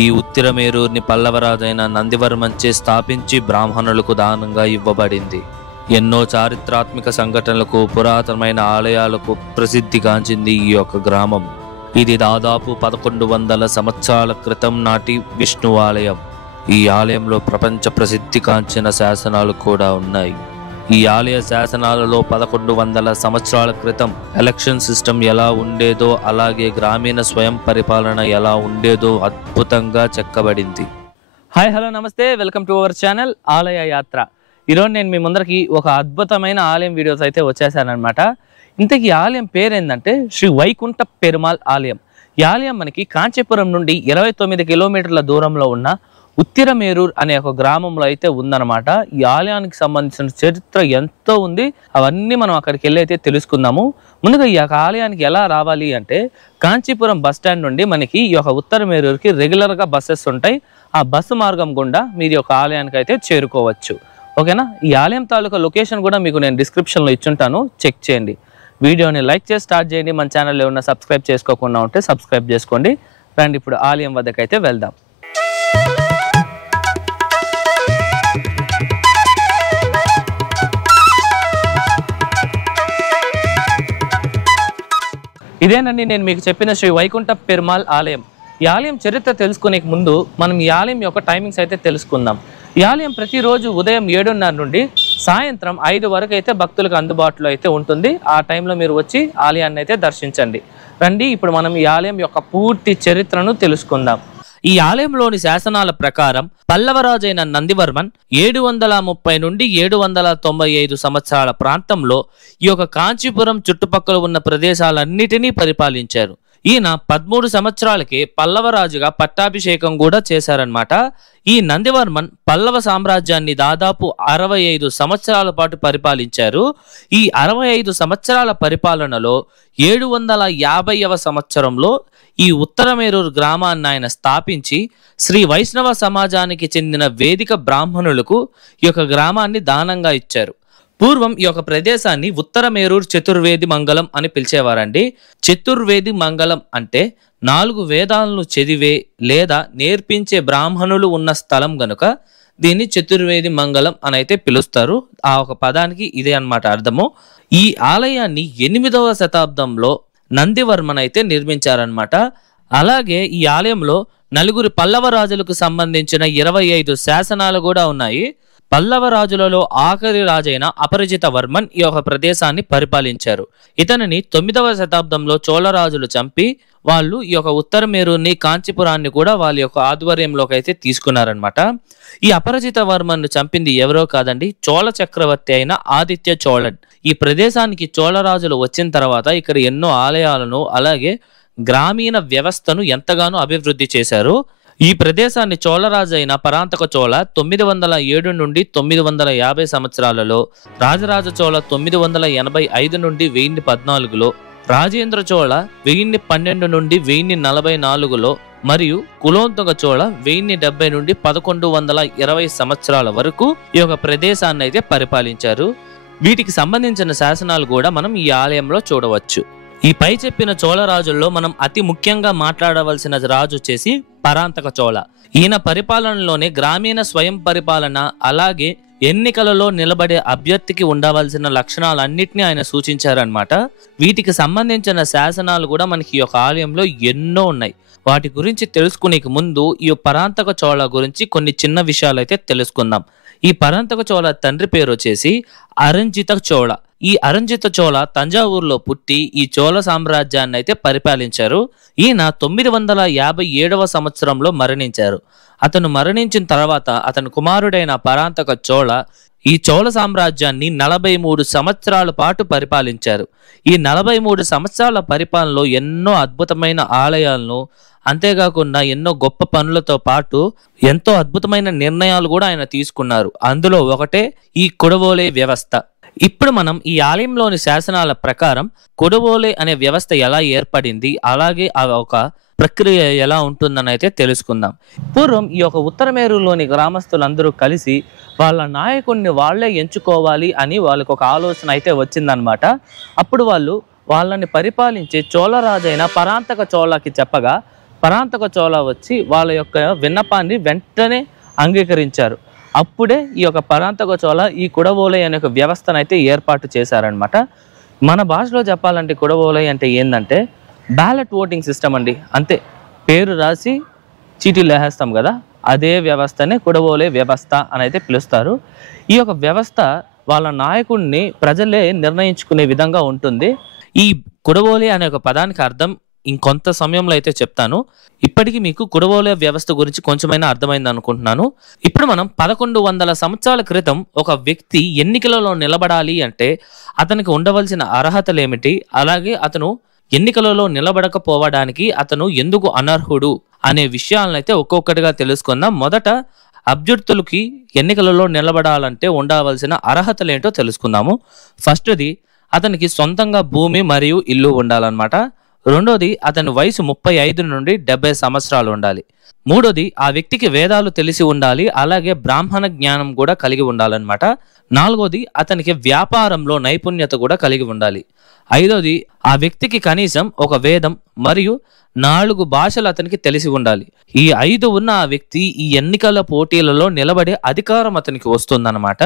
ఈ ఉత్తిరమేరూరిని పల్లవరాజైన నందివర్మన్చే స్థాపించి బ్రాహ్మణులకు దానంగా ఇవ్వబడింది. ఎన్నో చారిత్రాత్మక సంఘటనలకు, పురాతనమైన ఆలయాలకు ప్రసిద్ధిగాంచింది ఈ యొక్క గ్రామం. ఇది దాదాపు 1100 సంవత్సరాల క్రితం నాటి విష్ణు ఆలయం. ఈ ఆలయంలో ప్రపంచ ప్రసిద్ధిగాంచిన శాసనాలు కూడా ఉన్నాయి. ఈ ఆలయ శాసనాలలో 1100 సంవత్సరాల క్రితం ఎలక్షన్ సిస్టమ్ ఎలా ఉండేదో, అలాగే గ్రామీణ స్వయం పరిపాలన ఎలా ఉండేదో అద్భుతంగా చెక్కబడింది. హాయ్, హలో, నమస్తే, వెల్కమ్ టు అవర్ ఛానల్ ఆలయ యాత్ర. ఈరోజు నేను మీ ముందరికి ఒక అద్భుతమైన ఆలయం వీడియోస్ అయితే వచ్చేసానమాట. ఇంతకీ ఆలయం పేరేందంటే శ్రీ వైకుంఠ పెరుమాళ్ ఆలయం. ఈ ఆలయం మనకి కాంచీపురం నుండి 29 కిలోమీటర్ల దూరంలో ఉన్న ఉత్తిరమేరూర్ అనే ఒక గ్రామంలో అయితే ఉందన్నమాట. ఈ ఆలయానికి సంబంధించిన చరిత్ర ఎంతో ఉంది. అవన్నీ మనం అక్కడికి వెళ్ళి అయితే తెలుసుకుందాము. ముందుగా ఈ యొక్క ఆలయానికి ఎలా రావాలి అంటే కాంచీపురం బస్ స్టాండ్ నుండి మనకి ఈ యొక్క ఉత్తరమేరూరుకి రెగ్యులర్గా బస్సెస్ ఉంటాయి. ఆ బస్సు మార్గం గుండా మీరు ఈ యొక్క ఆలయానికి అయితే చేరుకోవచ్చు. ఓకేనా? ఈ ఆలయం తాలూకా లొకేషన్ కూడా మీకు నేను డిస్క్రిప్షన్లో ఇచ్చుంటాను, చెక్ చేయండి. వీడియోని లైక్ చేసి స్టార్ట్ చేయండి. మన ఛానల్ ఏమన్నా సబ్స్క్రైబ్ చేసుకోకుండా ఉంటే సబ్స్క్రైబ్ చేసుకోండి. రండి ఇప్పుడు ఆలయం వద్దకైతే వెళ్దాం. ఇదేనండి నేను మీకు చెప్పిన శ్రీ వైకుంఠ పెరుమాళ్ ఆలయం. ఈ ఆలయం చరిత్ర తెలుసుకునే ముందు మనం ఈ ఆలయం యొక్క టైమింగ్స్ అయితే తెలుసుకుందాం. ఈ ఆలయం ప్రతిరోజు ఉదయం 7:30 నుండి సాయంత్రం 5 వరకు అయితే భక్తులకు అందుబాటులో అయితే ఉంటుంది. ఆ టైంలో మీరు వచ్చి ఆలయాన్ని అయితే దర్శించండి. రండి ఇప్పుడు మనం ఈ ఆలయం యొక్క పూర్తి చరిత్రను తెలుసుకుందాం. ఈ ఆలయంలోని శాసనాల ప్రకారం పల్లవరాజైన నందివర్మన్ 730 నుండి 795 సంవత్సరాల ప్రాంతంలో ఈ యొక్క కాంచీపురం చుట్టుపక్కల ఉన్న ప్రదేశాలన్నిటినీ పరిపాలించారు. ఈయన 13 సంవత్సరాలకే పల్లవరాజుగా పట్టాభిషేకం కూడా చేశారనమాట. ఈ నందివర్మన్ పల్లవ సామ్రాజ్యాన్ని దాదాపు 65 సంవత్సరాల పాటు పరిపాలించారు. ఈ 65 సంవత్సరాల పరిపాలనలో 750వ సంవత్సరంలో ఈ ఉత్తరమేరూరు గ్రామాన్ని ఆయన స్థాపించి శ్రీ వైష్ణవ సమాజానికి చెందిన వేదిక బ్రాహ్మణులకు ఈ యొక్క గ్రామాన్ని దానంగా ఇచ్చారు. పూర్వం ఈ యొక్క ప్రదేశాన్ని ఉత్తరమేరూరు చతుర్వేది మంగళం అని పిలిచేవారండి. చతుర్వేది మంగళం అంటే 4 వేదాలను చదివే లేదా నేర్పించే బ్రాహ్మణులు ఉన్న స్థలం గనుక దీన్ని చతుర్వేది మంగళం అని అయితే పిలుస్తారు. ఆ ఒక పదానికి ఇదే అన్నమాట అర్థము. ఈ ఆలయాన్ని 8వ శతాబ్దంలో నందివర్మన్ అయితే నిర్మించారనమాట. అలాగే ఈ ఆలయంలో 4 పల్లవ రాజులకు సంబంధించిన 25 శాసనాలు కూడా ఉన్నాయి. పల్లవ రాజులలో ఆఖరి రాజైన అపరిజిత వర్మన్ ఈ యొక్క ప్రదేశాన్ని పరిపాలించారు. ఇతనిని 9వ శతాబ్దంలో చోళరాజులు చంపి వాళ్ళు ఈ యొక్క ఉత్తరమేరూరుని, కాంచీపురాన్ని కూడా వాళ్ళ యొక్క ఆధ్వర్యంలోకి అయితే తీసుకున్నారనమాట. ఈ అపరిజిత వర్మన్ను చంపింది ఎవరో కాదండి, చోళ చక్రవర్తి అయిన ఆదిత్య చోళన్. ఈ ప్రదేశానికి చోళరాజులు వచ్చిన తర్వాత ఇక్కడ ఎన్నో ఆలయాలను అలాగే గ్రామీణ వ్యవస్థను ఎంతగానో అభివృద్ధి చేశారు. ఈ ప్రదేశాన్ని చోళరాజు అయిన పరాంతక చోళ 907 నుండి 950 సంవత్సరాలలో, రాజరాజ చోళ 985 నుండి 1014లో, రాజేంద్ర చోళ 1012 నుండి 1044లో మరియు కులోత్తుంగ చోళ 1070 నుండి 1120 సంవత్సరాల వరకు ఈ యొక్క ప్రదేశాన్ని అయితే పరిపాలించారు. వీటికి సంబంధించిన శాసనాలు కూడా మనం ఈ ఆలయంలో చూడవచ్చు. ఈ పై చెప్పిన చోళరాజుల్లో మనం అతి ముఖ్యంగా మాట్లాడవలసిన రాజు వచ్చేసి పరాంతక చోళ. ఈయన పరిపాలనలోనే గ్రామీణ స్వయం పరిపాలన అలాగే ఎన్నికలలో నిలబడే అభ్యర్థికి ఉండవలసిన లక్షణాలన్నింటినీ ఆయన సూచించారనమాట. వీటికి సంబంధించిన శాసనాలు కూడా మనకి ఈ యొక్క ఆలయంలో ఎన్నో ఉన్నాయి. వాటి గురించి తెలుసుకునే ముందు ఈ పరాంతక చోళ గురించి కొన్ని చిన్న విషయాలు అయితే తెలుసుకుందాం. ఈ పరాంతక చోళ తండ్రి పేరు వచ్చేసి అరంజిత చోళ. ఈ అరంజిత చోళ తంజావూరులో పుట్టి ఈ చోళ సామ్రాజ్యాన్ని అయితే పరిపాలించారు. ఈయన 957వ సంవత్సరంలో మరణించారు. అతను మరణించిన తర్వాత అతని కుమారుడైన పరాంతక చోళ ఈ చోళ సామ్రాజ్యాన్ని 43 సంవత్సరాల పాటు పరిపాలించారు. ఈ 43 సంవత్సరాల పరిపాలనలో ఎన్నో అద్భుతమైన ఆలయాలను, అంతేకాకుండా ఎన్నో గొప్ప పనులతో పాటు ఎంతో అద్భుతమైన నిర్ణయాలు కూడా ఆయన తీసుకున్నారు. అందులో ఒకటే ఈ కొడవోలే వ్యవస్థ. ఇప్పుడు మనం ఈ ఆలయంలోని శాసనాల ప్రకారం కొడవోలే అనే వ్యవస్థ ఎలా ఏర్పడింది, అలాగే ఆ ఒక ప్రక్రియ ఎలా ఉంటుందని అయితే తెలుసుకుందాం. పూర్వం ఈ యొక్క ఉత్తరమేరూరులోని గ్రామస్తులందరూ కలిసి వాళ్ళ నాయకుడిని వాళ్లే ఎంచుకోవాలి అని వాళ్ళకు ఒక ఆలోచన అయితే వచ్చిందనమాట. అప్పుడు వాళ్ళని పరిపాలించే చోళరాజైన పరాంతక చోళకి చెప్పగా పరాంతక చోళ వచ్చి వాళ్ళ యొక్క విన్నపాన్ని వెంటనే అంగీకరించారు. అప్పుడే ఈ యొక్క పరాంతక చోళ ఈ కుడవోలై అనే ఒక వ్యవస్థను అయితే ఏర్పాటు చేశారనమాట. మన భాషలో చెప్పాలంటే కుడవోలై అంటే ఏంటంటే బ్యాలెట్ ఓటింగ్ సిస్టమ్ అండి. అంతే, పేరు రాసి చీటీలు వేసేస్తాం కదా, అదే వ్యవస్థనే కుడవోలై వ్యవస్థ అని అయితే పిలుస్తారు. ఈ యొక్క వ్యవస్థ వాళ్ళ నాయకుడిని ప్రజలే నిర్ణయించుకునే విధంగా ఉంటుంది. ఈ కుడవోలే అనే ఒక పదానికి అర్థం ఇంకొంత సమయంలో అయితే చెప్తాను. ఇప్పటికీ మీకు కుడవోలే వ్యవస్థ గురించి కొంచెమైనా అర్థమైంది అనుకుంటున్నాను. ఇప్పుడు మనం 1100 సంవత్సరాల క్రితం ఒక వ్యక్తి ఎన్నికలలో నిలబడాలి అంటే అతనికి ఉండవలసిన అర్హతలు ఏమిటి, అలాగే అతను ఎన్నికలలో నిలబడకపోవడానికి అతను ఎందుకు అనర్హుడు అనే విషయాలను అయితే ఒక్కొక్కటిగా తెలుసుకుందాం. మొదట అభ్యర్థులకి ఎన్నికలలో నిలబడాలంటే ఉండవలసిన అర్హతలు ఏంటో తెలుసుకుందాము. ఫస్ట్ది, అతనికి సొంతంగా భూమి మరియు ఇల్లు ఉండాలన్నమాట. రెండోది, అతని వయసు 35 నుండి 70 సంవత్సరాలు ఉండాలి. మూడోది, ఆ వ్యక్తికి వేదాలు తెలిసి ఉండాలి, అలాగే బ్రాహ్మణ జ్ఞానం కూడా కలిగి ఉండాలన్నమాట. నాలుగోది, అతనికి వ్యాపారంలో నైపుణ్యత కూడా కలిగి ఉండాలి. ఐదోది, ఆ వ్యక్తికి కనీసం ఒక వేదం మరియు 4 భాషలు అతనికి తెలిసి ఉండాలి. ఈ 5 ఉన్న ఆ వ్యక్తి ఈ ఎన్నికల పోటీలలో నిలబడే అధికారం అతనికి వస్తుందన్నమాట.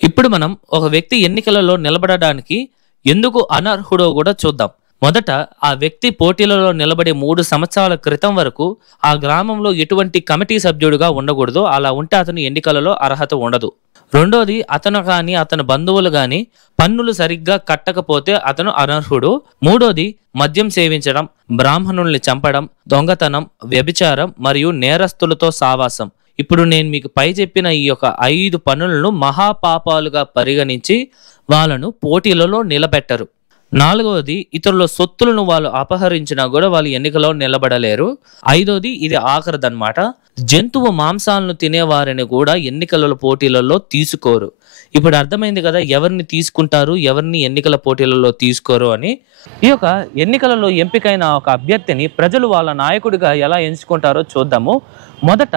ఇప్పుడు మనం ఒక వ్యక్తి ఎన్నికలలో నిలబడడానికి ఎందుకు అనర్హుడో కూడా చూద్దాం. మొదట, ఆ వ్యక్తి పోటీలలో నిలబడే 3 సంవత్సరాల క్రితం వరకు ఆ గ్రామంలో ఎటువంటి కమిటీ సభ్యుడిగా ఉండకూడదు. అలా ఉంటే అతను ఎన్నికలలో అర్హత ఉండదు. రెండోది, అతను కానీ అతని బంధువులు కానీ పన్నులు సరిగ్గా కట్టకపోతే అతను అనర్హుడు. మూడోది, మద్యం సేవించడం, బ్రాహ్మణుల్ని చంపడం, దొంగతనం, వ్యభిచారం మరియు నేరస్తులతో సావాసం. ఇప్పుడు నేను మీకు పై చెప్పిన ఈ యొక్క 5 పనులను మహాపాపాలుగా పరిగణించి వాళ్ళను పోటీలలో నిలబెట్టరు. నాలుగవది, ఇతరుల సొత్తులను వాళ్ళు అపహరించినా కూడా వాళ్ళు ఎన్నికలో నిలబడలేరు. ఐదోది, ఇది ఆఖరిదన్నమాట, జంతువు మాంసాలను తినేవారిని కూడా ఎన్నికల పోటీలలో తీసుకోరు. ఇప్పుడు అర్థమైంది కదా ఎవరిని తీసుకుంటారు, ఎవరిని ఎన్నికల పోటీలలో తీసుకోరు అని. ఈ యొక్క ఎన్నికలలో ఎంపికైన ఒక అభ్యర్థిని ప్రజలు వాళ్ళ నాయకుడిగా ఎలా ఎంచుకుంటారో చూద్దాము. మొదట,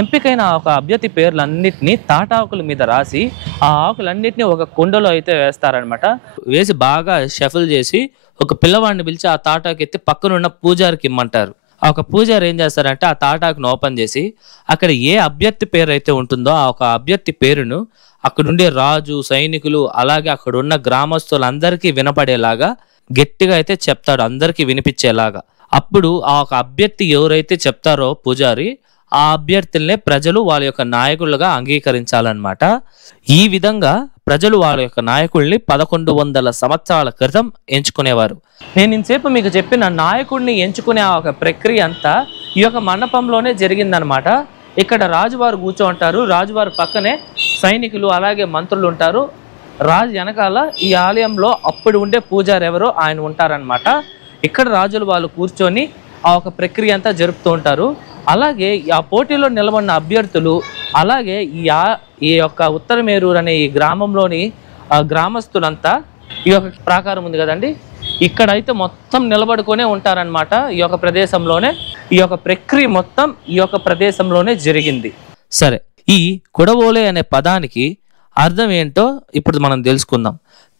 ఎంపికైన ఒక అభ్యర్థి పేర్లన్నిటినీ తాటాకుల మీద రాసి ఆ ఆకులన్నిటినీ ఒక కుండలో అయితే వేస్తారనమాట. వేసి బాగా షఫుల్ చేసి ఒక పిల్లవాడిని పిలిచి ఆ తాటాకు ఎత్తి పక్కనున్న పూజారికి ఇమ్మంటారు. ఆ ఒక పూజారి ఏం చేస్తారంటే ఆ తాటాకును ఓపెన్ చేసి అక్కడ ఏ అభ్యర్థి పేరు అయితే ఉంటుందో ఆ ఒక అభ్యర్థి పేరును అక్కడుండే రాజు, సైనికులు, అలాగే అక్కడ ఉన్న గ్రామస్తులందరికీ వినపడేలాగా గట్టిగా అయితే చెప్తాడు, అందరికీ వినిపించేలాగా. అప్పుడు ఆ ఒక అభ్యర్థి ఎవరైతే చెప్తారో పూజారి, ఆ అభ్యర్థులనే ప్రజలు వాళ్ళ యొక్క నాయకులుగా అంగీకరించాలన్నమాట. ఈ విధంగా ప్రజలు వాళ్ళ యొక్క నాయకుల్ని 1100 సంవత్సరాల క్రితం ఎంచుకునేవారు. నేను ఇంతసేపు మీకు చెప్పిన నాయకుడిని ఎంచుకునే ఆ ఒక ప్రక్రియ అంతా ఈ యొక్క మండపంలోనే జరిగిందనమాట. ఇక్కడ రాజువారు కూర్చోంటారు, రాజువారి పక్కనే సైనికులు అలాగే మంత్రులు ఉంటారు. రాజు వెనకాల ఈ ఆలయంలో అప్పుడు ఉండే పూజారి ఎవరో ఆయన ఉంటారనమాట. ఇక్కడ రాజులు వాళ్ళు కూర్చొని ఆ ఒక ప్రక్రియ అంతా జరుపుతూ ఉంటారు. అలాగే ఆ పోటీలో నిలబడిన అభ్యర్థులు, అలాగే ఈ యొక్క ఉత్తరమేరూరు అనే ఈ గ్రామంలోని గ్రామస్తులంతా ఈ యొక్క ప్రాకారం ఉంది కదండి, ఇక్కడైతే మొత్తం నిలబడుకునే ఉంటారనమాట. ఈ యొక్క ప్రదేశంలోనే ఈ యొక్క ప్రక్రియ మొత్తం ఈ యొక్క ప్రదేశంలోనే జరిగింది. సరే, ఈ కుడవోలే అనే పదానికి అర్థం ఏంటో ఇప్పుడు మనం తెలుసుకుందాం.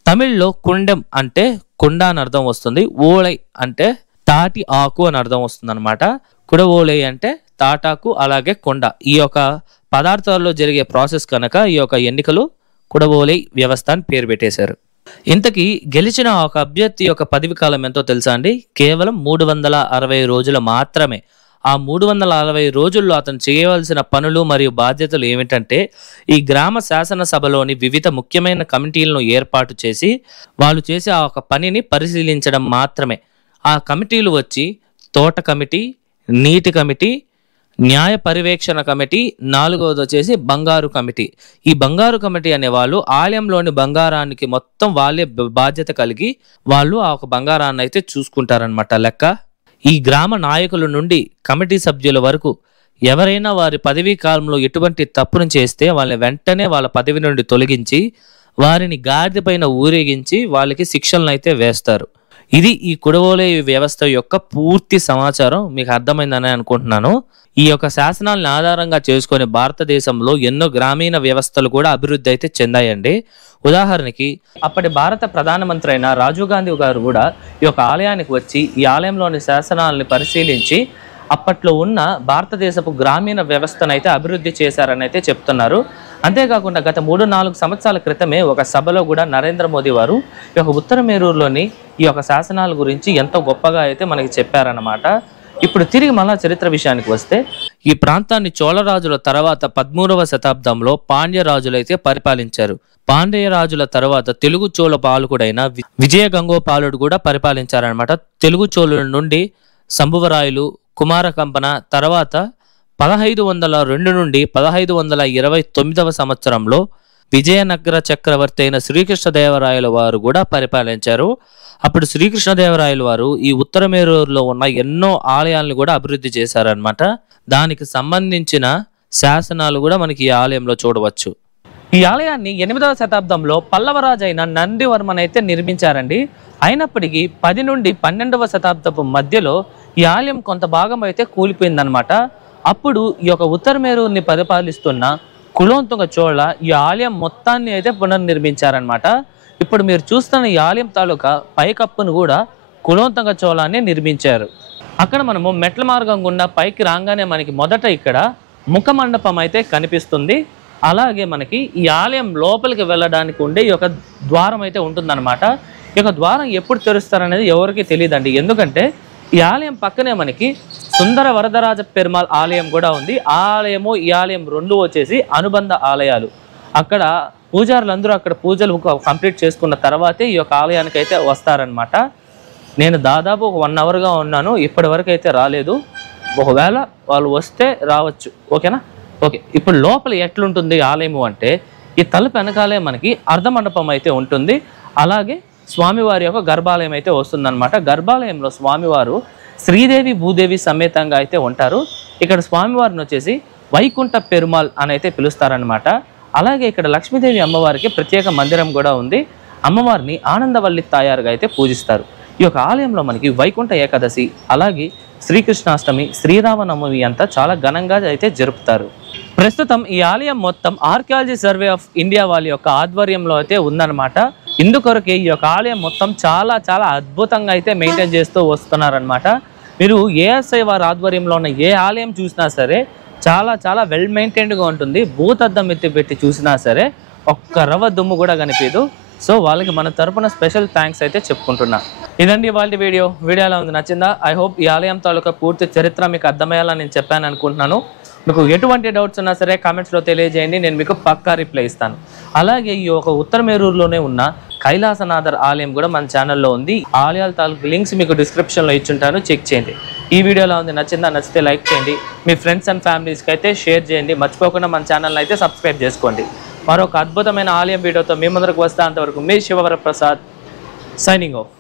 తమిళ్లో కుండెం అంటే కుండ అని అర్థం వస్తుంది, ఓలై అంటే తాటి ఆకు అని అర్థం వస్తుంది అనమాట. కుడవోలై అంటే తాటాకు అలాగే కొండ. ఈ యొక్క పదార్థాల్లో జరిగే ప్రాసెస్ కనుక ఈ యొక్క ఎన్నికలు కుడవోలై వ్యవస్థ అని పేరు పెట్టేశారు. ఇంతకీ గెలిచిన ఒక అభ్యర్థి యొక్క పదవి కాలం ఎంతో తెలుసా అండి? కేవలం 360 రోజులు మాత్రమే. ఆ 360 రోజుల్లో అతను చేయవలసిన పనులు మరియు బాధ్యతలు ఏమిటంటే ఈ గ్రామ శాసనసభలోని వివిధ ముఖ్యమైన కమిటీలను ఏర్పాటు చేసి వాళ్ళు చేసే ఆ ఒక పనిని పరిశీలించడం మాత్రమే. ఆ కమిటీలు వచ్చి తోట కమిటీ, నీటి కమిటీ, న్యాయ పర్యవేక్షణ కమిటీ, 4వది వచ్చేసి బంగారు కమిటీ. ఈ బంగారు కమిటీ అనే వాళ్ళు ఆలయంలోని బంగారానికి మొత్తం వాళ్ళే బాధ్యత కలిగి వాళ్ళు ఆ ఒక బంగారాన్ని అయితే చూసుకుంటారనమాట లెక్క. ఈ గ్రామ నాయకుల నుండి కమిటీ సభ్యుల వరకు ఎవరైనా వారి పదవీ కాలంలో ఎటువంటి తప్పును చేస్తే వాళ్ళని వెంటనే వాళ్ళ పదవి నుండి తొలగించి వారిని గాడిద పైన ఊరేగించి వాళ్ళకి శిక్షలను అయితే వేస్తారు. ఇది ఈ కుడవోలే వ్యవస్థ యొక్క పూర్తి సమాచారం. మీకు అర్థమైందని అనుకుంటున్నాను. ఈ యొక్క శాసనాలను ఆధారంగా చేసుకుని భారతదేశంలో ఎన్నో గ్రామీణ వ్యవస్థలు కూడా అభివృద్ధి అయితే చెందాయండి. ఉదాహరణకి అప్పటి భారత ప్రధానమంత్రి అయిన రాజీవ్ గాంధీ గారు కూడా ఈ యొక్క ఆలయానికి వచ్చి ఈ ఆలయంలోని శాసనాలని పరిశీలించి అప్పట్లో ఉన్న భారతదేశపు గ్రామీణ వ్యవస్థను అయితే అభివృద్ధి చేశారని అయితే చెప్తున్నారు. అంతేకాకుండా గత 3-4 సంవత్సరాల క్రితమే ఒక సభలో కూడా నరేంద్ర మోదీ వారు ఈ యొక్క ఉత్తరమేరూరులోని ఈ యొక్క శాసనాల గురించి ఎంతో గొప్పగా అయితే మనకి చెప్పారన్నమాట. ఇప్పుడు తిరిగి మళ్ళా చరిత్ర విషయానికి వస్తే ఈ ప్రాంతాన్ని చోళరాజుల తర్వాత 13వ శతాబ్దంలో పాండ్య రాజులైతే పరిపాలించారు. పాండ్య రాజుల తర్వాత తెలుగు చోళ పాలకుడైన విజయ గంగోపాలుడు కూడా పరిపాలించారనమాట. తెలుగు చోళుల నుండి సంభువరాయలు, కుమారకంపన తర్వాత 1502 నుండి 1529వ సంవత్సరంలో విజయనగర చక్రవర్తి అయిన శ్రీకృష్ణదేవరాయల వారు కూడా పరిపాలించారు. అప్పుడు శ్రీకృష్ణదేవరాయల వారు ఈ ఉత్తరమేరూరులో ఉన్న ఎన్నో ఆలయాలను కూడా అభివృద్ధి చేశారనమాట. దానికి సంబంధించిన శాసనాలు కూడా మనకి ఈ ఆలయంలో చూడవచ్చు. ఈ ఆలయాన్ని 8వ శతాబ్దంలో పల్లవరాజు అయిన నందివర్మన్ అయితే నిర్మించారండి. అయినప్పటికీ 10 నుండి 12వ శతాబ్దపు మధ్యలో ఈ ఆలయం కొంత భాగం అయితే కూలిపోయిందనమాట. అప్పుడు ఈ యొక్క ఉత్తరమేరూరుని పరిపాలిస్తున్న కులోత్తుంగ చోళ ఈ ఆలయం మొత్తాన్ని అయితే పునర్నిర్మించారనమాట. ఇప్పుడు మీరు చూస్తున్న ఈ ఆలయం తాలూకా పైకప్పును కూడా కులోత్తుంగ చోళాన్ని నిర్మించారు. అక్కడ మనము మెట్ల మార్గం గుండా పైకి రాగానే మనకి మొదట ఇక్కడ ముఖ మండపం అయితే కనిపిస్తుంది. అలాగే మనకి ఈ ఆలయం లోపలికి వెళ్ళడానికి ఉండే ఈ యొక్క ద్వారం అయితే ఉంటుందన్నమాట. ఈ యొక్క ద్వారం ఎప్పుడు తెరుస్తారనేది ఎవరికి తెలియదండి. ఎందుకంటే ఈ ఆలయం పక్కనే మనకి సుందర వరదరాజ పెరుమాళ్ ఆలయం కూడా ఉంది. ఆ ఆలయము ఈ ఆలయం రెండు వచ్చేసి అనుబంధ ఆలయాలు. అక్కడ పూజారులందరూ అక్కడ పూజలు కంప్లీట్ చేసుకున్న తర్వాతే ఈ యొక్క ఆలయానికి అయితే వస్తారనమాట. నేను దాదాపు ఒక 1 అవర్గా ఉన్నాను, ఇప్పటి వరకు అయితే రాలేదు. ఒకవేళ వాళ్ళు వస్తే రావచ్చు. ఓకేనా? ఓకే. ఇప్పుడు లోపల ఎట్లుంటుంది ఆలయము అంటే ఈ తలుపు వెనకాలే మనకి అర్ధమండపం అయితే ఉంటుంది. అలాగే స్వామివారి యొక్క గర్భాలయం అయితే వస్తుందన్నమాట. గర్భాలయంలో స్వామివారు శ్రీదేవి భూదేవి సమేతంగా అయితే ఉంటారు. ఇక్కడ స్వామివారిని వచ్చేసి వైకుంఠ పెరుమాళ్ అని అయితే పిలుస్తారనమాట. అలాగే ఇక్కడ లక్ష్మీదేవి అమ్మవారికి ప్రత్యేక మందిరం కూడా ఉంది. అమ్మవారిని ఆనందవల్లి తాయారుగా అయితే పూజిస్తారు. ఈ యొక్క ఆలయంలో మనకి వైకుంఠ ఏకాదశి, అలాగే శ్రీకృష్ణాష్టమి, శ్రీరామనవమి అంతా చాలా ఘనంగా అయితే జరుపుతారు. ప్రస్తుతం ఈ ఆలయం మొత్తం ఆర్కియాలజీ సర్వే ఆఫ్ ఇండియా వాళ్ళ యొక్క ఆధ్వర్యంలో అయితే ఉందన్నమాట. ఇందుకొరకే ఈ యొక్క ఆలయం మొత్తం చాలా చాలా అద్భుతంగా అయితే మెయింటైన్ చేస్తూ వస్తున్నారనమాట. మీరు ఏఎస్ఐ వారి ఆధ్వర్యంలో ఉన్న ఏ ఆలయం చూసినా సరే చాలా చాలా వెల్ మెయింటైన్డ్గా ఉంటుంది. భూతద్దం ఎత్తి పెట్టి చూసినా సరే ఒక్క రవ్వ దుమ్ము కూడా కనిపించదు. సో వాళ్ళకి మన తరపున స్పెషల్ థ్యాంక్స్ అయితే చెప్పుకుంటున్నా. ఇదండి వాళ్ళ వీడియో ఎలా ఉంది, నచ్చిందా? ఐ హోప్ ఈ ఆలయం తాలూకా పూర్తి చరిత్ర మీకు అర్థమయ్యేలా నేను చెప్పాను అనుకుంటున్నాను. మీకు ఎటువంటి డౌట్స్ ఉన్నా సరే కామెంట్స్లో తెలియజేయండి, నేను మీకు పక్కా రిప్లై ఇస్తాను. అలాగే ఈ యొక్క ఉత్తరమేరూరులోనే ఉన్న కైలాసనాథర్ ఆలయం కూడా మన ఛానల్లో ఉంది. ఆలయాల తాలూకు లింక్స్ మీకు డిస్క్రిప్షన్లో ఇచ్చుంటాను, చెక్ చేయండి. ఈ వీడియోలో ఉంది నచ్చిందా? నచ్చితే లైక్ చేయండి, మీ ఫ్రెండ్స్ అండ్ ఫ్యామిలీస్కి అయితే షేర్ చేయండి. మర్చిపోకుండా మన ఛానల్ని అయితే సబ్స్క్రైబ్ చేసుకోండి. మరొక అద్భుతమైన ఆలయం వీడియోతో మీ ముందరకు వస్తే అంతవరకు మీ శివవరప్రసాద్ సైనింగ్ ఆఫ్.